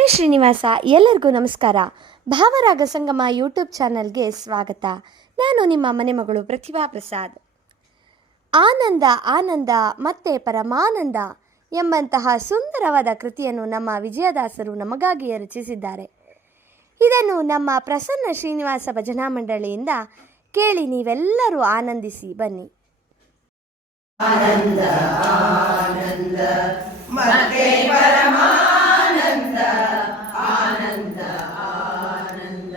ಹರೇ ಶ್ರೀನಿವಾಸ. ಎಲ್ಲರಿಗೂ ನಮಸ್ಕಾರ. ಭಾವರಾಗ ಸಂಗಮ ಯೂಟ್ಯೂಬ್ ಚಾನಲ್ಗೆ ಸ್ವಾಗತ. ನಾನು ನಿಮ್ಮ ಮನೆ ಮಗಳು ಪ್ರತಿಭಾ ಪ್ರಸಾದ್. ಆನಂದ ಆನಂದ ಮತ್ತೆ ಪರಮಾನಂದ ಎಂಬಂತಹ ಸುಂದರವಾದ ಕೃತಿಯನ್ನು ನಮ್ಮ ವಿಜಯದಾಸರು ನಮಗಾಗಿಯೇ ರಚಿಸಿದ್ದಾರೆ. ಇದನ್ನು ನಮ್ಮ ಪ್ರಸನ್ನ ಶ್ರೀನಿವಾಸ ಭಜನಾ ಮಂಡಳಿಯಿಂದ ಕೇಳಿ ನೀವೆಲ್ಲರೂ ಆನಂದಿಸಿ ಬನ್ನಿ. ಆನಂದ ಆನಂದ ಮತ್ತೆ ಪರಮಾನಂದ, ಆನಂದ ಆನಂದ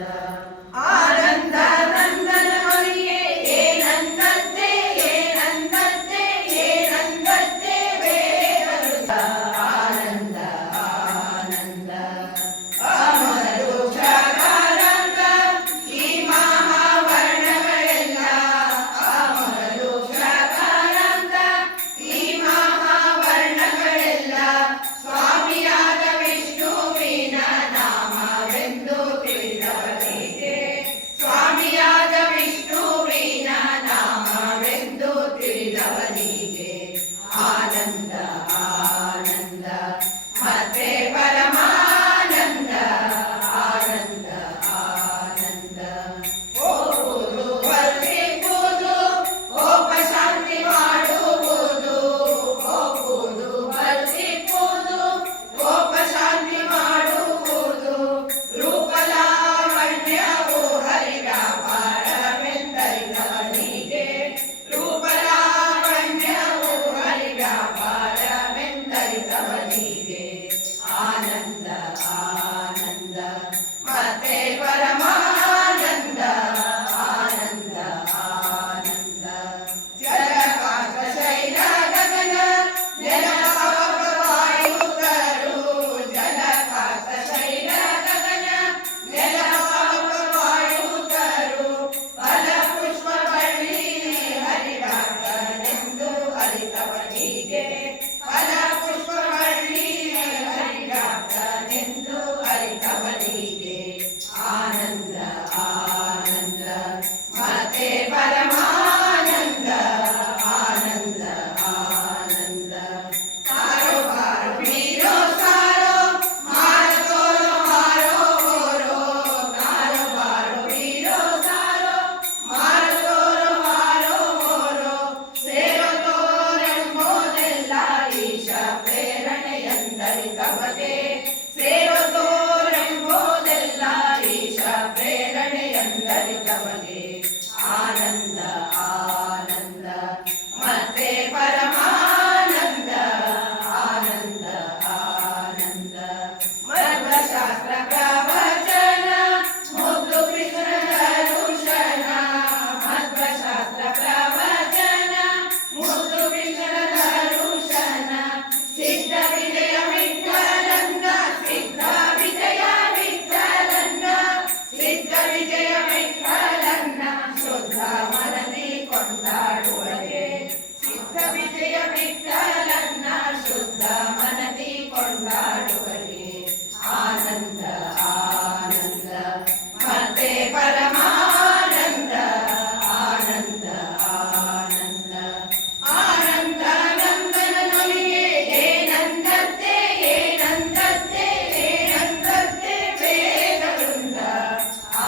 ಆನಂದ ನಂದನ ಹೊಲಿಗೆ ಏನಂದತ್ತೆ ಏನಂದತ್ತೆ ಏನಂದತ್ತೆ ವೇದರುತ. ಆನಂದ ಆನಂದ ಅಮರು ಕ್ಷಕಾರಾಂತ ಈ ಮಹಾವರ್ಣಗಳೆಲ್ಲ, ಅಮರು ಕ್ಷಕಾರಾಂತ ಈ ಮಹಾವರ್ಣಗಳೆಲ್ಲ ಸ್ವಾಮಿಯಾದ ವಿಷ್ಣುವಿನ ನಾಮವೆಂದು ತಿಳಿದವನಿಗೆ, ಸ್ವಾಮಿಯಾದ ವಿಷ್ಣುವಿನ ನಾಮವೆಂದು ತಿಳಿದವನಿಗೆ. ಆನಂದ ಆನಂದ ಮತ್ತೆ ಪರಮಾನಂದ, ಆನಂದ ಆನಂದ ಹೋಗುವುದು ಬರ್ತಿರುವುದು, ಕೋಪ ಶಾಂತಿ ಮಾಡುವುದು, ಹೋಗುವುದು ಬರ್ತಿರುವುದು, ಕೋಪ ಶಾಂತಿ ಮಾಡುವುದು. ರೂಪಲಾವಣ್ಯವು ಹರಿವ್ಯಾಪಾರವೆಂದರಿದವನಿಗೆ, ರೂಪಲಾವಣ್ಯವು ಹರಿವ್ಯಾಪಾರವೆಂದರಿದವನಿಗೆ. ಆನಂದ ಆನಂದ ಮತ್ತೆ ಪರಮಾನಂದ, ಆನಂದ ಆನಂದ ಜಲಪಾತ ಶೈಲ ಗಗನ ನೆಲವಾಯುತರು, ಜಲಪಾತ ಶೈಲ ಗಗನ ನೆಲವಾಯುತರು. ಫಲ ಪುಷ್ಪ ಬಳ್ಳಿ ಹರಿವಾತನೆಂದು ಅರಿತವನಿಗೆ, ಫಲ ಪುಷ್ಪ ಬಳ್ಳಿ ಹರಿವಾತನೆಂದು ಅರಿತವನಿಗೆ. ಆನಂದ ಆನಂದ ಮತ್ತೆ ಪರಮಾನಂದ, ಆನಂದ ಆನಂದ ಕಾರೋಬಾರು ಬೀರೋ ಸಾರೋ ಮಾರತೋರೋ ಹಾರೋ ಹೋರೋ, ಕಾರೋಬಾರು ಬೀರೋ ಸಾರೋ ಮಾರತೋರೋ ಹಾರೋ ಹೋರೋ. ಸೇರೋ ತೋರೆಂಬೋದೆಲ್ಲ ಈಶ ಪ್ರೇರಣೆಯಂದರಿತವಗೆ, ಸೇರೋ ತೋರೆಂಬೋದೆಲ್ಲ ಈಶ ಪ್ರೇರಣೆಯಂದರಿತವಗೆ. ಆನಂದ ಆನಂದ ಮತ್ತೆ ಪರಮಾನಂದ, ಆನಂದ ಆನಂದ ಮಧ್ವಶಾಸ್ತ್ರ ಪ್ರವಚನ ಮುದ್ದು ಕೃಷ್ಣನ ಋಷನ, ಮಧ್ವಶಾಸ್ತ್ರ ಪ್ರವಚನ ಮುದ್ದು ಕೃಷ್ಣನ ಋಷನ. ಸಿದ್ಧ ವಿಜಯ ವಿಠಲನ್ನ, ಸಿದ್ಧ ವಿಜಯ ವಿಠಲನ್ನ, ಸಿದ್ಧ ವಿಜಯ ವಿಠಲನ್ನ ಶುದ್ಧ ಮನದಿ ಕೊಂಡಾಡುವಗೆ, ಸಿದ್ಧ ವಿಜಯ ವಿಠಲನ್ನ ಶುದ್ಧ ಮನದಿ ಕೊಂಡಾಡುವಗೆ. ಆನಂದ ಆನಂದ ಮತ್ತೆ ಪರಮಾನಂದ, ಆನಂದ ಆನಂದ ಆನಂದ ನಂದನ ನುಲಿಗೆ ಏನಂದತ್ತೆ ಏನಂದತ್ತೆ ಏನಂದತ್ತೆ ವೇದವೃಂದ.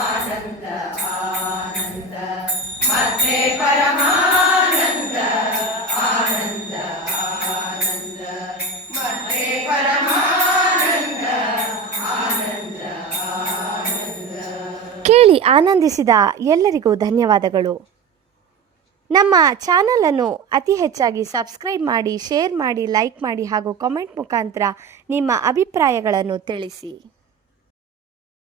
ಆನಂದ ಆನಂದ ಮತ್ತೆ ಪರಮಾನಂದ, ಆನಂದ ಆನಂದ ಮತ್ತೆ ಪರಮಾನಂದ, ಆನಂದ ಆನಂದ. ಕೇಳಿ ಆನಂದಿಸಿದ ಎಲ್ಲರಿಗೂ ಧನ್ಯವಾದಗಳು. ನಮ್ಮ ಚಾನಲನ್ನು ಅತಿ ಹೆಚ್ಚಾಗಿ ಸಬ್ಸ್ಕ್ರೈಬ್ ಮಾಡಿ, ಶೇರ್ ಮಾಡಿ, ಲೈಕ್ ಮಾಡಿ ಹಾಗೂ ಕಾಮೆಂಟ್ ಮುಖಾಂತರ ನಿಮ್ಮ ಅಭಿಪ್ರಾಯಗಳನ್ನು ತಿಳಿಸಿ.